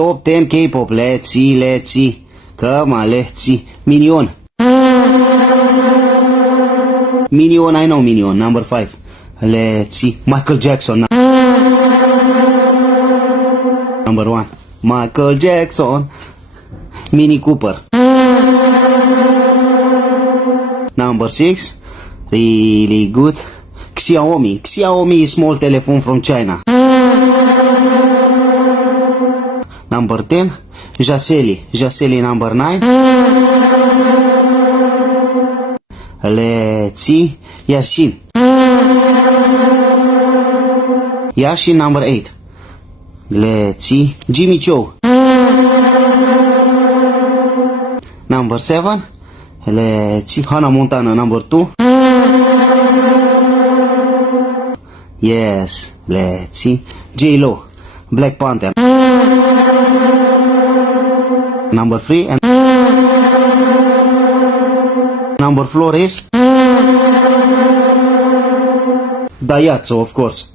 Top 10 K-pop. Let's see. Come on, let's see. Minion. Minion, I know Minion. Number 5. Let's see. Michael Jackson. Number 1. Michael Jackson. Mini Cooper. Number 6. Really good. Xiaomi. Xiaomi is small telephone from China. Number 10. Jaseli. Jaseli number 9. Let's see. Yashin. Yashin number 8. Let's see. Jimmy Choo. Number 7. Let's see. Hannah Montana number 2. Yes. Let's see. J-Lo. Black Panther. Number 3 and number 4 is Daihatsu, of course.